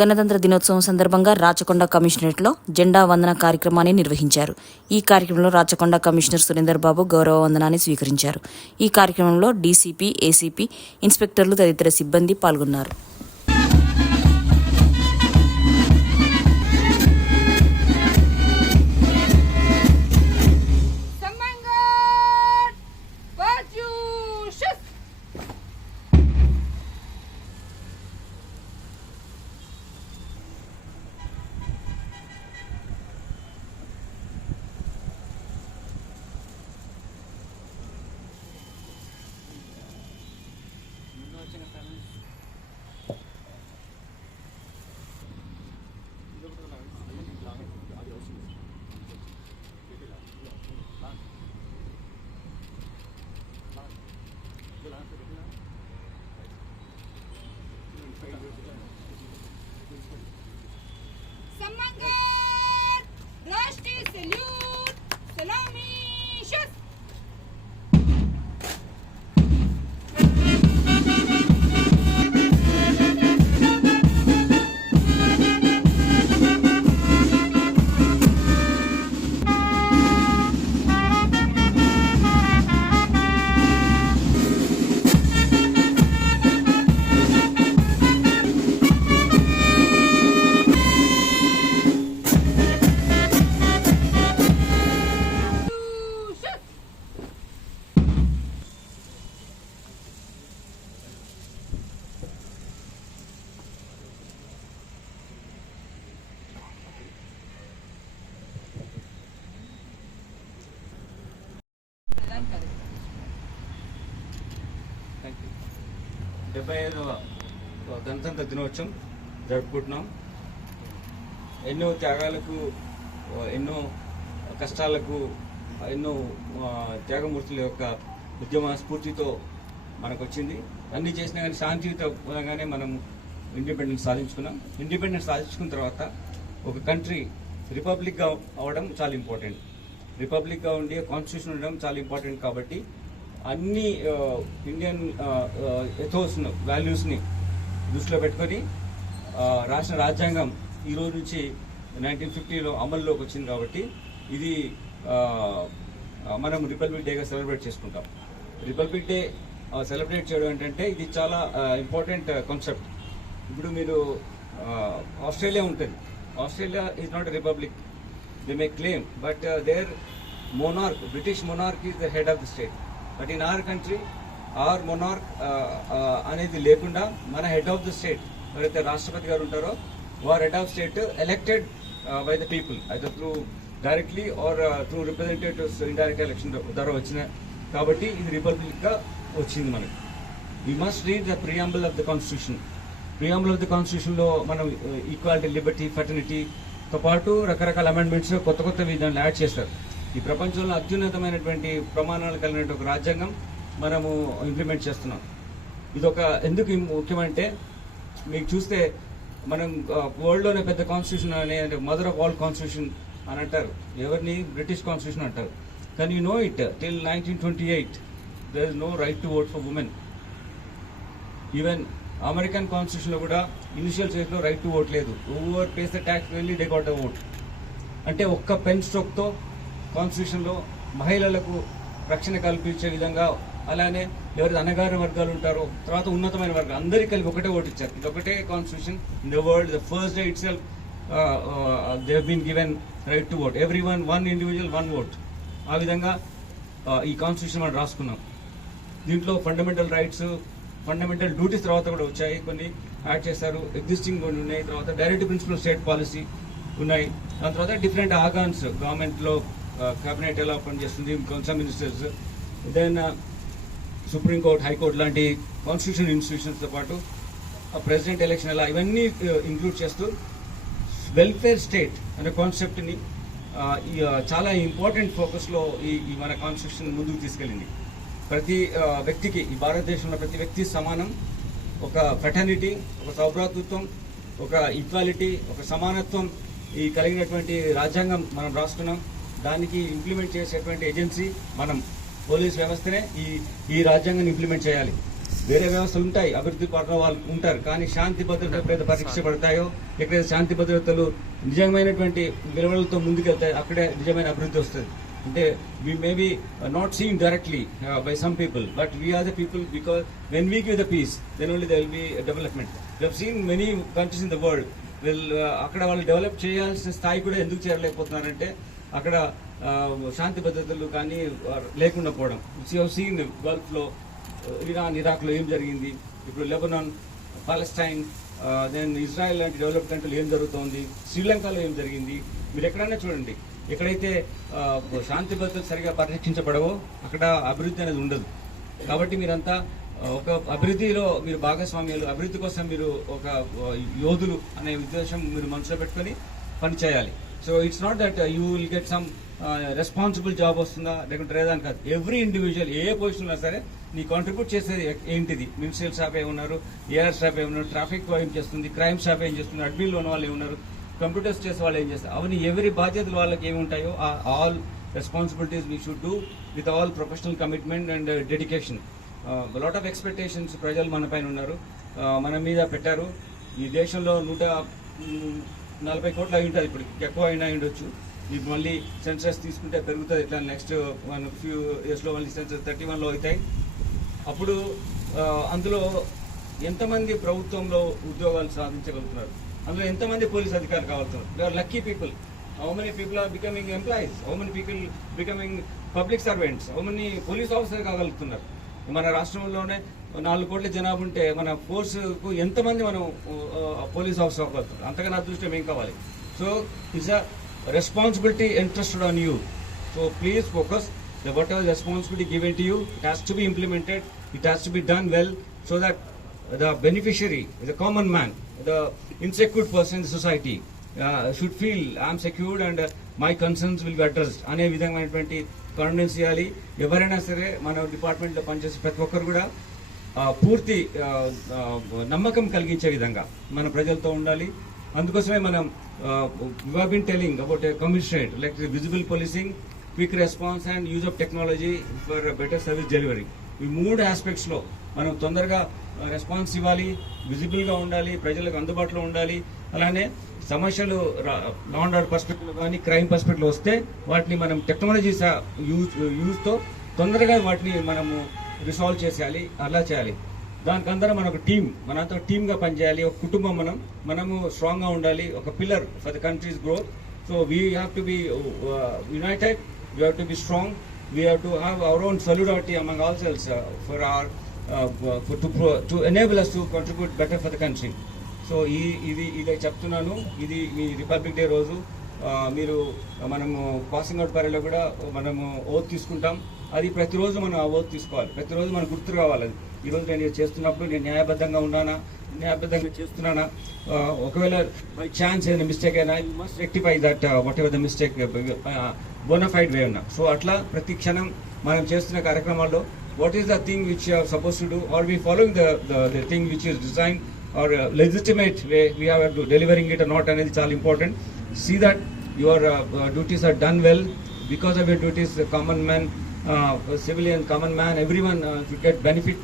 గణతంత్ర దినోత్సవం సందర్భంగా రాచకొండ కమిషనరేట్లో జెండా వందన కార్యక్రమాన్ని నిర్వహించారు. ఈ కార్యక్రమంలో రాచకొండ కమిషనర్ సురేందర్ బాబు గౌరవ వందనాన్ని స్వీకరించారు. ఈ కార్యక్రమంలో డీసీపీ ఏసీపీ ఇన్స్పెక్టర్లు తదితర సిబ్బంది పాల్గొన్నారు. డెబ్బై ఐదవ గణతంత్ర దినోత్సవం జరుపుకుంటున్నాం. ఎన్నో త్యాగాలకు ఎన్నో కష్టాలకు ఎన్నో త్యాగమూర్తుల యొక్క ఉద్యమ స్ఫూర్తితో మనకు వచ్చింది అన్ని చేసినా కానీ శాంతియుతంగానే మనం ఇండిపెండెన్స్ సాధించుకున్నాం. ఇండిపెండెన్స్ సాధించుకున్న తర్వాత ఒక కంట్రీ రిపబ్లిక్గా అవడం చాలా ఇంపార్టెంట్. రిపబ్లిక్గా ఉండి కాన్స్టిట్యూషన్ ఉండడం చాలా ఇంపార్టెంట్ కాబట్టి అన్ని ఇండియన్ ఎథోస్ వాల్యూస్ని దృష్టిలో పెట్టుకొని రాష్ట్ర రాజ్యాంగం ఈ రోజు నుంచి నైన్టీన్ ఫిఫ్టీలో అమల్లోకి వచ్చింది కాబట్టి ఇది మనం రిపబ్లిక్ డేగా సెలబ్రేట్ చేసుకుంటాం. రిపబ్లిక్ డే సెలబ్రేట్ చేయడం ఏంటంటే ఇది చాలా ఇంపార్టెంట్ కాన్సెప్ట్ ఇప్పుడు మీరు ఆస్ట్రేలియా ఉంటుంది. Australia is not republic they may claim but there monarch British monarch is the head of the state but in our country our monarch అనేది లేకుండా మన హెడ్ ఆఫ్ ద స్టేట్ ఎవరైతే రాష్ట్రపతి గారు ఉంటారో వారు head of state elected by the people అయితే through directly or through representatives indirect election ద్వారా వచ్చిన కాబట్టి ఇది రిపబ్లిక్గా వచ్చింది మనకి. We must read the preamble of the constitution preamble of the కాన్స్టిట్యూషన్లో మనం ఈక్వాలిటీ లిబర్టీ ఫర్టర్నిటీతో పాటు రకరకాల అమెండ్మెంట్స్ కొత్త కొత్త విధానాలు యాడ్ చేస్తారు. ఈ ప్రపంచంలో అత్యున్నతమైనటువంటి ప్రమాణాలు కలిగిన ఒక రాజ్యాంగం మనము ఇంప్లిమెంట్ చేస్తున్నాం. ఇది ఒక ఎందుకు ముఖ్యమంటే మీకు చూస్తే మనం వరల్డ్లోనే పెద్ద కాన్స్టిట్యూషన్ అనే మదర్ ఆఫ్ ఆల్ కాన్స్టిట్యూషన్ అని అంటారు. ఎవరిని? బ్రిటిష్ కాన్స్టిట్యూషన్ అంటారు. కానీ you know it till nineteen twenty eight there is no right to vote for women even American కాన్స్టిట్యూషన్లో కూడా ఇనిషియల్ స్టేజ్లో రైట్ టు ఓట్ లేదు. ఓవర్ పేస్ ద ట్యాక్స్ వెళ్ళి దే గాట్ ఓట్ అంటే ఒక్క పెన్ స్ట్రోక్తో కాన్స్టిట్యూషన్లో మహిళలకు రక్షణ కల్పించే విధంగా అలానే ఎవరి అనగారి వర్గాలు ఉంటారో తర్వాత ఉన్నతమైన వర్గాలు అందరికీ కలిపి ఒకటే ఓటు ఇచ్చారు. ఇది ఒకటే constitution in the world. The first day itself they been given right to vote. Every one one individual one vote. ఆ విధంగా ఈ కాన్స్టిట్యూషన్ మనం రాసుకున్నాం. దీంట్లో ఫండమెంటల్ రైట్స్ ఫండమెంటల్ డ్యూటీస్ తర్వాత కూడా వచ్చాయి. కొన్ని యాడ్ చేశారు. ఎగ్జిస్టింగ్ కొన్ని ఉన్నాయి. తర్వాత డైరెక్ట్ ప్రిన్సిపల్ స్టేట్ పాలసీ ఉన్నాయి. దాని తర్వాత డిఫరెంట్ ఆర్గాన్స్ గవర్నమెంట్లో కేబినెట్ ఎలా పనిచేస్తుంది concern ministers then supreme court high court లాంటి కాన్స్టిట్యూషన్ ఇన్స్టిట్యూషన్స్తో పాటు ప్రెసిడెంట్ ఎలక్షన్ ఎలా ఇవన్నీ ఇంక్లూడ్ చేస్తూ వెల్ఫేర్ స్టేట్ అనే కాన్సెప్ట్ని ఈ, చాలా ఇంపార్టెంట్ ఫోకస్లో ఈ ఈ మన కాన్స్టిట్యూషన్ ముందుకు తీసుకెళ్ళింది. ప్రతి వ్యక్తికి ఈ భారతదేశంలో ప్రతి వ్యక్తి సమానం ఒక ఫ్రటర్నిటీ ఒక సౌభ్రాతృత్వం ఒక ఈక్వాలిటీ ఒక సమానత్వం ఈ కలిగినటువంటి రాజ్యాంగం మనం రాసుకున్నాం. దానికి ఇంప్లిమెంట్ చేసేటువంటి ఏజెన్సీ మనం పోలీస్ వ్యవస్థనే ఈ ఈ రాజ్యాంగాన్ని ఇంప్లిమెంట్ చేయాలి. వేరే వ్యవస్థలు ఉంటాయి అభివృద్ధి పట్ల వాళ్ళు ఉంటారు కానీ శాంతి భద్రత ఎప్పుడైతే పరీక్షించబడతాయో ఎక్కడైతే శాంతి భద్రతలు నిజమైనటువంటి విలువలతో ముందుకెళ్తాయి అక్కడే నిజమైన అభివృద్ధి వస్తుంది. అంటే directly uh, by some people, but we are the people because when we give the peace, then only there will be a development. We have seen many countries in the world will uh, అక్కడ వాళ్ళు develop చేయాల్సిన స్థాయి కూడా ఎందుకు చేరలేకపోతున్నారంటే అక్కడ శాంతి భద్రతలు కానీ లేకుండా పోవడం. సీన్ గల్ఫ్లో ఇరాన్ ఇరాక్లో ఏం జరిగింది? ఇప్పుడు లెబనాన్ పాలెస్టైన్ దెన్ ఇజ్రాయెల్ లాంటి డెవలప్ కంట్రీలు ఏం జరుగుతోంది? శ్రీలంకలో ఏం జరిగింది? మీరు ఎక్కడైనా చూడండి. ఎక్కడైతే శాంతి భద్రతలు సరిగా పరిరక్షించబడవో అక్కడ అభివృద్ధి అనేది ఉండదు. కాబట్టి మీరంతా ఒక అభివృద్ధిలో మీరు భాగస్వామ్యాలు అభివృద్ధి కోసం మీరు ఒక యోధులు అనే ఉద్దేశం మీరు మనసులో పెట్టుకొని పని చేయాలి. So it's not that you will get some responsible job వస్తుందా లేకుంటే లేదని కాదు. ఎవ్రీ ఇండివిజువల్ ఏ పొజిషన్ ఉన్నా సరే నీ కాంట్రిబ్యూట్ చేసేది ఏంటిది? మున్సిపల్ స్టాఫ్ ఏమున్నారు ఏఆర్ స్టాఫ్ ఏమున్నారు ట్రాఫిక్ ఏం చేస్తుంది క్రైమ్ స్టాఫ్ ఏం చేస్తుంది అడ్మిన్లో ఉన్న వాళ్ళు ఏమున్నారు కంప్యూటర్స్ చేసే వాళ్ళు ఏం చేస్తారు? అవన్నీ ఎవరి బాధ్యతలు వాళ్ళకి ఏమి ఉంటాయో all responsibilities we should do with all professional commitment and dedication lot of expectations ప్రజలు మన పైన ఉన్నారు. Uh, మన మీద పెట్టారు. ఈ దేశంలో నూట నలభై కోట్లు అయి ఉంటుంది ఇప్పుడు. ఎక్కువ అయినా అయి ఉండొచ్చు. ఇప్పుడు మళ్ళీ సెన్సెస్ తీసుకుంటే పెరుగుతుంది. ఇట్లా నెక్స్ట్ వన్ ఫ్యూ ఇయర్స్లో మళ్ళీ సెన్సెస్ థర్టీ వన్లో అవుతాయి. అప్పుడు అందులో ఎంతమంది ప్రభుత్వంలో ఉద్యోగాలు సాధించగలుగుతున్నారు? అందులో ఎంతమంది పోలీస్ అధికారులు కావాల్తున్నారు they are lucky people how many people are becoming employees how many people becoming public servants how many police officer కాగలుగుతున్నారు? మన రాష్ట్రంలోనే నాలుగు కోట్ల జనాభా ఉంటే మన ఫోర్స్కు ఎంతమంది మనం పోలీస్ ఆఫీసర్ అవ్వగలుగుతాం అంతగా నా దృష్టి ఏం కావాలి? So is a responsibility interested on you so please focus the what are responsibility given to you it has to be implemented it has to be done well so that the beneficiary is a common man the insecured person in society should feel I'm secured and my concerns will be address అనే విధంగా confidence చేయాలి ఎవరైనా సరే మన డిపార్ట్మెంట్లో పనిచేసే ప్రతి ఒక్కరు కూడా పూర్తి నమ్మకం కలిగించే విధంగా మన ప్రజలతో ఉండాలి. అందుకోసమే మనం we been telling about commissionerate like visible policing quick response and use of technology for better service delivery ఈ మూడు ఆస్పెక్ట్స్లో మనం తొందరగా రెస్పాన్స్ ఇవ్వాలి విజిబుల్గా ఉండాలి ప్రజలకు అందుబాటులో ఉండాలి. అలానే సమస్యలు లా అండ్ ఆర్డర్ పర్స్పెక్టివ్లో కానీ క్రైమ్ పర్స్పెక్టివ్లో వస్తే వాటిని మనం టెక్నాలజీ యూజ్ యూజ్తో తొందరగా వాటిని మనము రిసాల్వ్ చేసేయాలి అలా చేయాలి. దానికి అందరం మన ఒక టీం మనంతా టీంగా పనిచేయాలి. ఒక కుటుంబం మనం మనము స్ట్రాంగ్గా ఉండాలి. ఒక pillar for the country's growth so we have to be united we have to be strong we have to have our own solidarity among all cells for or to pro to pro- to enable better for the country so ఈ ఇది ఇది చెప్తున్నాను. ఇది మీ republic day రోజు. Uh, మీరు మనము passing out పరేలో కూడా మనము ఓత్ తీసుకుంటాం. అది ప్రతిరోజు మనం ఆ ఓత్ తీసుకోవాలి. ప్రతిరోజు మనకు గుర్తు రావాలి అది. ఈరోజు నేను చేస్తున్నప్పుడు నేను న్యాయబద్ధంగా ఉన్నానా? న్యాయబద్ధంగా చేస్తున్నానా? ఒకవేళ బై ఛాన్స్ ఏదైనా మిస్టేక్ అయినా you must rectify that whatever the mistake bona fide way ఉన్నా. సో అట్లా ప్రతి క్షణం మనం చేస్తున్న కార్యక్రమాల్లో what is the thing which you're suppose to do or we following the the thing which is design or legitimate way we have to delivering it not అనేది చాలా important see that your duties are done well because of your duties common man civilian, common man, everyone uh, should get benefit